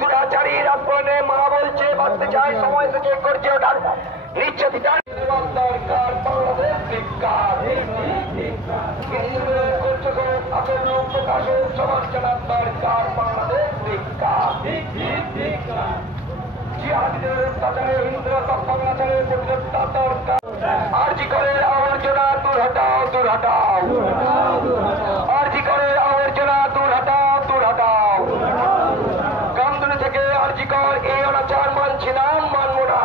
দুরাচারী রাজভবনে মা বলছে বাঁচতে চায়, সময় থেকে করছে ওঠার নির্যাতিতার দরকার বাংলাদেশ ধিক্কার। আসন্ন প্রকাশন সমাজ জানার দরকার বাংলাদেশ ধিক্কার। জিহাদিদের অত্যাচারে হিন্দুরা তৎপরাচারের প্রতিরোধ দরকার। আরজি করে আবর্জনা দূর হটাও, দূর হটাও। আরজি করে আবর্জনা দূর হটাও, দূর হটাও। কামদুনি থেকে আরজি কর এই অনাচার মানছি না, মানব না।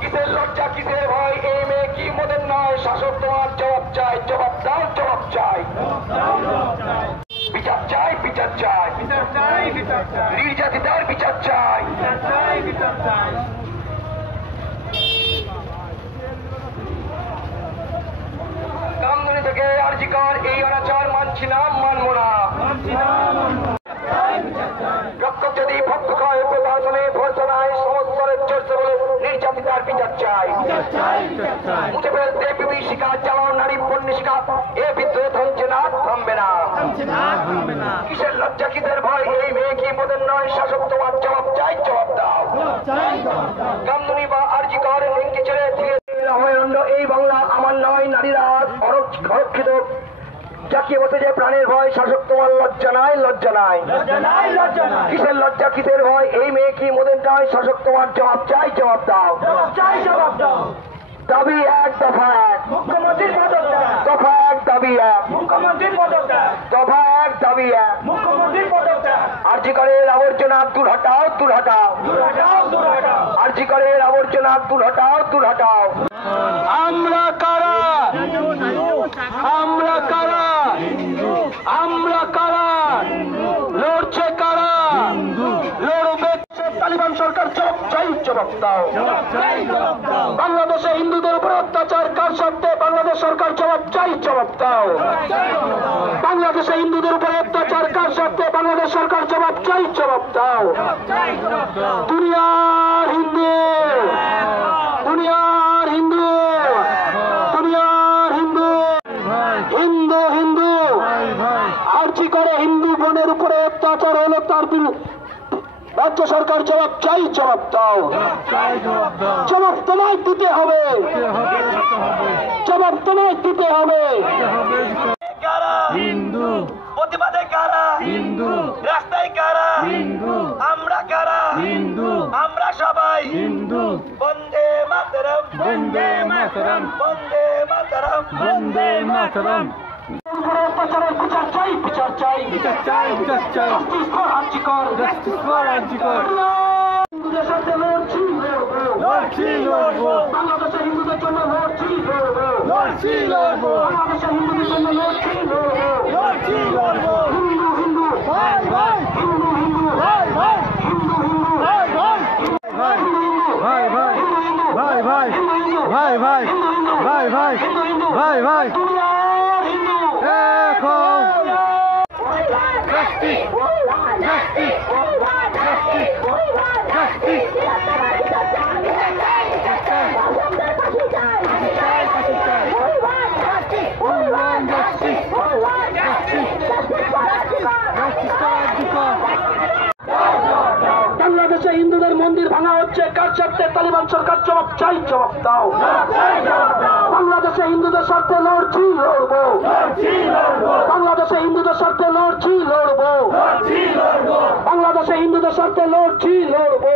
কিসের লজ্জা, কিসের ভয়, এই মেয়ে কি মোদের নয়, শাসক তোমার জবাব চাই, জবাব দাও, জবাব চাই। বিচার চাই, বিচার চাই, নির্যাতিতার বিচার চাই। কামদুনি থেকে আরজি কর এই অনাচার মানছি না, মানব না। রক্ষক যদি ভক্ত হয় প্রশাসনে ভর্সনায় সমস্তরের চর্চা বলে নির্যাতিতার বিচার চাই। মুছে ফেলতে বিভীষিকা চালাও নারী পণ্যিকা, এ বিদ্রোহ থামছে না, থামবে না। কিসের লজ্জা, কিসের ভয়, এই মেয়ে কি মোদের নয়, শাসক তোমার জবাব চাই, জবাব দাও। কামদুনি বা আরজি কর লিঙ্কি ছেড়ে ধীরে এই বাংলা আমার নয়, নারীরা অরক্ষিত জাকিয়ে বসেছে প্রাণের ভয়, শাসক তোমার লজ্জা নাই, লজ্জা নাই। কিসের লজ্জা, কিসের ভয়, এই মেয়ে কি মোদের নয়, শাসক তোমার জবাব চাই, জবাব দাও। দাবি এক, দফা এক, মুখ্যমন্ত্রীর পদত্যাগ। দফা এক, দাবি এক, মুখ্যমন্ত্রীর পদত্যাগ। দফা এক, দাবি এক, মুখ্যমন্ত্রীর পদত্যাগ। আরজি করে আবর্জনা দূর হটাও, দূর হটাও। আরজি করে আবর্জনা দূর হটাও, দূর হটাও। আমরা কারা, আমরা কারা, আমরা কারা, লড়ছে কারা, লড়বে তালিবান সরকার, জবাব চাই, জবাব দাও। বাংলাদেশে হিন্দুদের উপর অত্যাচার কার স্বার্থে, বাংলাদেশ সরকার জবাব চাই, জবাব দাও। বাংলাদেশে হিন্দুদের উপর অত্যাচার কার স্বার্থে, বাংলাদেশ সরকার জবাব চাই, জবাব দাও। দুনিয়ার হিন্দু, দুনিয়ার হিন্দু, দুনিয়ার হিন্দু, হিন্দু হিন্দু। আরজি করে হিন্দু বোনের উপরে অত্যাচার হলো, তার রাজ্য সরকার জবাব চাই, জবাব দাও। জবাব তোমায় দিতে হবে, জবাব তোমায় দিতে হবে। হিন্দু প্রতিবাদে কারা, হিন্দু রাস্তায় কারা, হিন্দু আমরা কারা, হিন্দু আমরা সবাই হিন্দু। বন্দে মাতরম, বন্দে মাতরম, বন্দে মাতরম, বন্দে মাতরম। অত্যাচারের বিচার চাই, বিচার চাই, বিচার চাই, বিচার চাই। জাস্টিস ফর আরজি কর, জাস্টিস ফর আরজি কর। হিন্দুদের সাথে লড়ছি, লড়বো, লড়ছি, লড়বো। বাংলাদেশের হিন্দুদের জন্য লড়ছি, লড়বো, লড়ছি, লড়বো। বাংলাদেশের হিন্দুদের জন্য লড়ছি, লড়বো, লড়ছি, লড়বো। হিন্দু হিন্দু, ভাই ভাই, হিন্দু হিন্দু, ভাই ভাই, হিন্দু হিন্দু, ভাই ভাই, ভাই ভাই, ভাই ভাই, ভাই ভাই, ভাই ভাই, ভাই ভাই। এখন জাস্টিস, জাস্টিস, জাস্টিস, জাস্টিস। বাংলাদেশে হিন্দুদের মন্দির ভাঙা হচ্ছে কার স্বার্থে, তালিবান সরকার জবাব চাই, জবাব দাও। বাংলাদেশে হিন্দুদের স্বার্থে লড়ছি, লড়বো, বাংলাদেশে হিন্দুদের স্বার্থে লড়ছি, লড়বো, বাংলাদেশে হিন্দুদের স্বার্থে লড়ছি, লড়বো।